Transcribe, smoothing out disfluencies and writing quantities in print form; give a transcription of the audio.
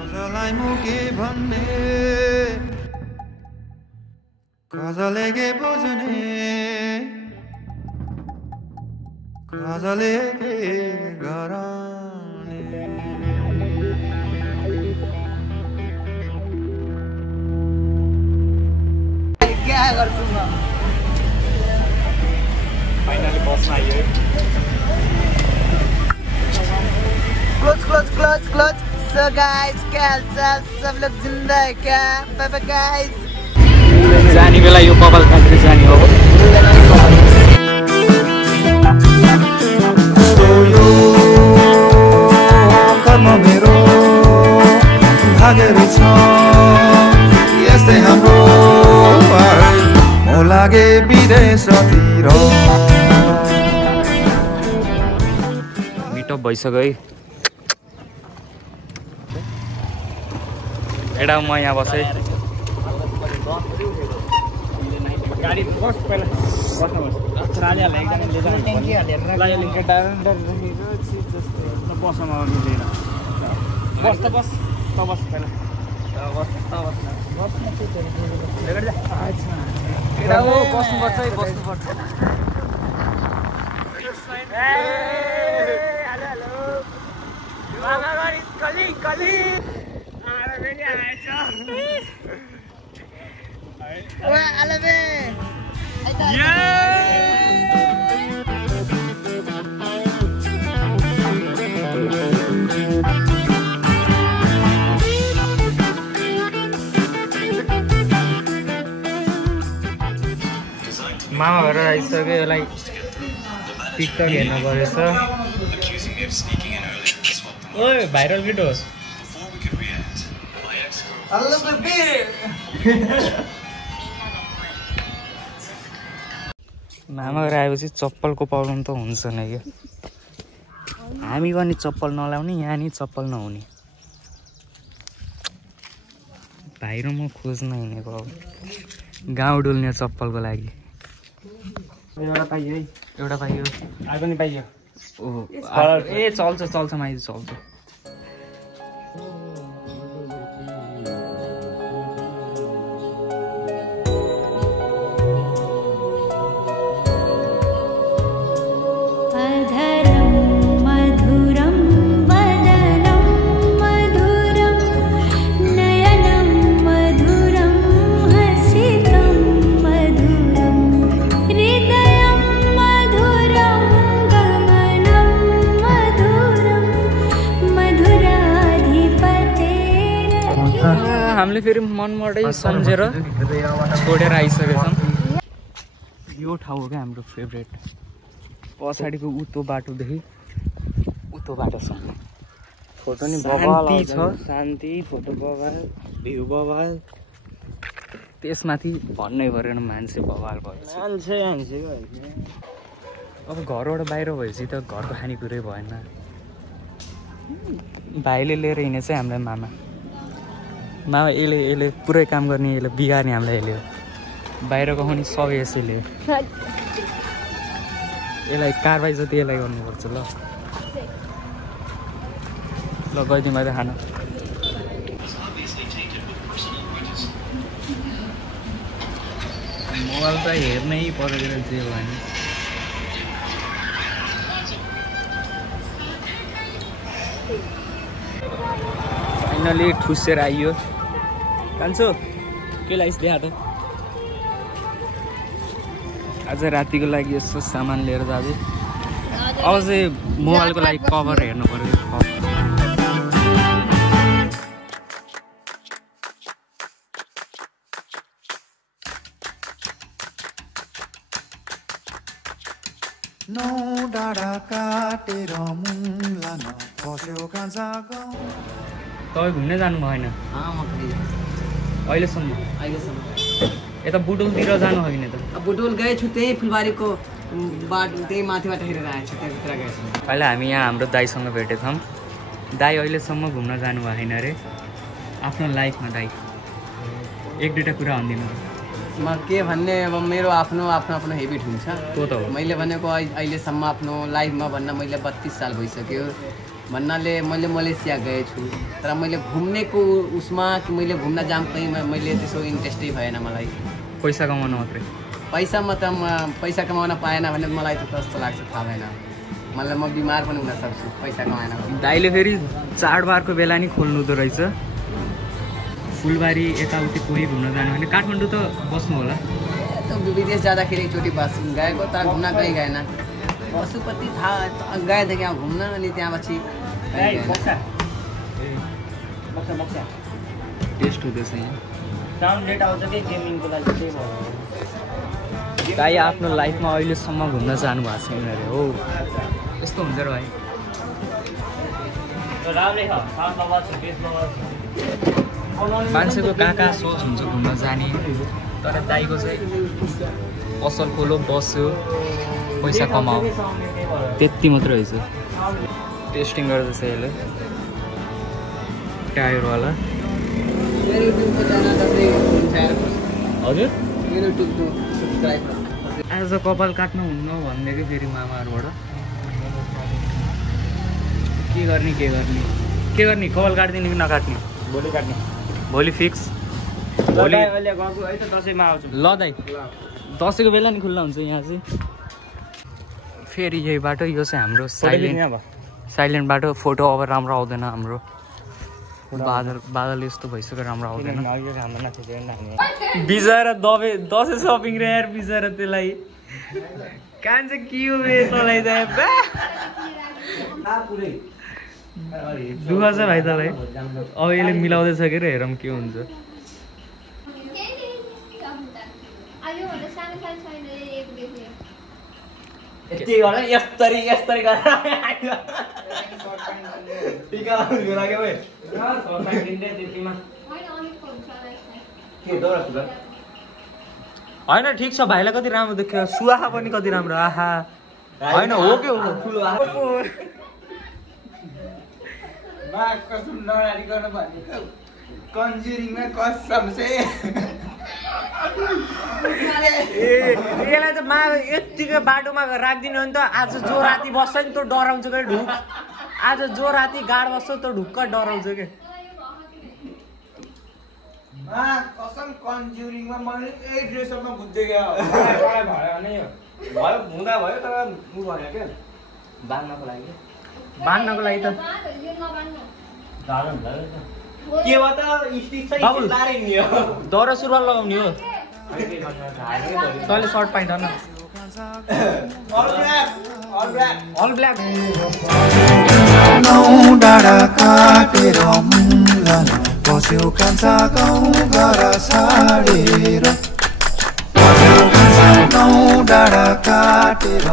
कसलाई मुके भन्ने कसले के बुझ्ने कसले के गराउने क्या गर्छु म फाइनली बस आयो क्लोज सो गाइस क्या हालचाल सब लोग जिंदा है क्या बाय बाय गाइस जाने बेला यो बबल फ्याक्ट्री जाने हो यो कर्म मेरो भागेर छ यस्तै हाम्रो म लागे विदेशतिर मिटअप भइसक्यो है एडा म यहाँ बसेँ गाडी बस पहिला बस्न बस रालिहाल्छ एकजना ले जान्छ ट्याङ्की हालेर लाग्यो लिङ्क डाइरेक्टर बसमा मिलेन बस त बस पहिला बस बस्न चाहिँ लेगर जा अच्छा एडा हो बस्नुपर्छ है बस्नुपर्छ हेलो मामा गरी कली आरे बेनी आएछ ओए आलबे मामा भएर आइसक्यो यसलाई टिकटक हेर्नु परेछ ओए भाइरल भिडियो होस् मामा घर आएपछि चप्पलको प्रब्लम त हुन्छ नै क्या हामी पनि चप्पल नलाउने यहाँ नि चप्पल नहुने भाइ र म खोज्न हिँडेको अब गाउँ डुल्ने चप्पलको लागि एउटा पाइयो है एउटा पाइयो आइ पनि पाइयो ओहो ए चल्छ माइज चल्छ हामीले फेरि मनबाटै सम्झेर छोडेर आइसकेछौँ यो ठाउँ हो क्या हाम्रो फेभरेट पछाडिको उतो बाटोदेखि उतो बाटोसम्म फोटो नि शान्ति छ शान्ति फोटो बवाल भ्यू बवाल त्यसमाथि भन्नै परेन मान्छे बवाल भयो मान्छे अब घरबाट बाहिर भएपछि त घरको खानेकुरै भएन भाइले लिएर हिँडेछ हामीलाई मामा यसले पुरै काम गर्ने यसले बिगार्ने हामीलाई यसले बाहिरको पनि सबै यसैले यसलाई कारबाही जति यसलाई गर्नुपर्छ ल गइदिउँ मैले खाना मोबाइल त हेर्नै परेर जे भयो नि फाइनली ठुसेर आइयो कान्छो के लाइस देखा त आज रातिको लागि यसो सामान लिएर जाँदै अब चाहिँ मोबाइलको लागि कभर हेर्नु पर्यो नौ डाँडा काटेर मुलान बस्यो कान्छा गाउँ तपाईँ घुम्नै जानु भएन अहिलेसम्म यता बुटोलतिर जानु हो कि त बुटोल गए छु त्यही फुलबारीको बाटो त्यही माथिबाट हेरेर आएको छु त्यहाँभित्र गएछु पहिला हामी यहाँ हाम्रो दाइसँग भेटेछौँ दाइ अहिलेसम्म घुम्न जानु भएन अरे आफ्नो लाइफमा दाइ एक दुईवटा कुरा भनिदिनु म के भन्ने अब मेरो आफ्नो हेबिट हुन्छ त्यो त हो मैले भनेको अहिलेसम्म आफ्नो लाइफमा भन्न मैले 32 साल भइसक्यो भन्नाले मैले मलेसिया गए छु तर मैले घुम्नेको उसमा कि मैले घुम्न जाम कहीँ मैले त्यसो इन्ट्रेस्टै भएन मलाई पैसा कमाउन मात्रै पैसा कमाउन पाएन भने मलाई त कस्तो लाग्छ थाहा भएन मलाई म बिमार पनि हुन सक्छु पैसा कमाएन भने दाइले फेरि चाडबाडको बेला नि खोल्नु रहेछ फुलबारी यताउति कोही घुम्न जानु भने काठमाडौँ त बस्नु होला विदेश जाँदाखेरि एकचोटि गएको तर घुम्न कहीँ गएन पशुपति थाहा गए थिएँ यहाँ घुम्न अनि त्यहाँ पछि टेस्ट हुँदैछ यहाँ साउन्ड डेट आउँछ कि गेमिङको लागि त्यही भयो दाइ आफ्नो लाइफमा अहिलेसम्म घुम्न जानु भएको छैन अरे हो यस्तो हुन्छ र भाइ राम्रै छ मान्छेको कहाँ सोच हुन्छ घुम्न जाने तर दाइको चाहिँ पसल खोलो बस्यो पैसा कमाऊ त्यति मात्रै रहेछ टेस्टिङ गर्दैछ यसले टायरवाला हजुर आज कपाल काट्नु हुन्न भनिदिएको फेरि मामाहरूबाट के गर्ने कपाल काट्दिने कि नकाट्ने भोलि काट्ने भोलि फिक्स भोलि अहिले गएको है त दसैँमा आउँछु ल दाइ दसैँको बेला नि खुल्ला हुन्छ यहाँ चाहिँ फेरि यही बाटो यो चाहिँ हाम्रो साइलेन्ट बाटो फोटो अब राम्रो आउँदैन हाम्रो बादल यस्तो भइसक्यो राम्रो आउँदैन बिचरा दसैँ सपिङ र यार बिचरा त्यसलाई कहाँ चाहिँ के हो तँलाई दुःख छ भाइ तँलाई अब यसले मिलाउँदैछ के हेरौँ के हुन्छ होइन ठिक छ भाइलाई कति राम्रो देख्यो सुआखा पनि कति राम्रो आहा होइन हो के हो कन्जुरिङमा कसम यसलाई त यत्तिकै बाटोमा राखिदिनु भने त आज जो राति बस्छ नि त्यो डराउँछ क्या ढुक आज जो राति गाड बस्छ त्यो ढुक्क डराउँछ क्या कसम कन्जुरिङमा मैले यही ड्रेसअपमा बुझ्दै गयो हुँदा भयो तर उ भएन क्या बाँध्नको लागि त के भयो त दौरा सुरुवाल लगाउने हो तैँले सर्ट पाइँदैन अल ब्ल्याक डाँडा काटेर मुङ्गन बस्यो कान्छा गाउँ घर छाडेर डाँडा काटेर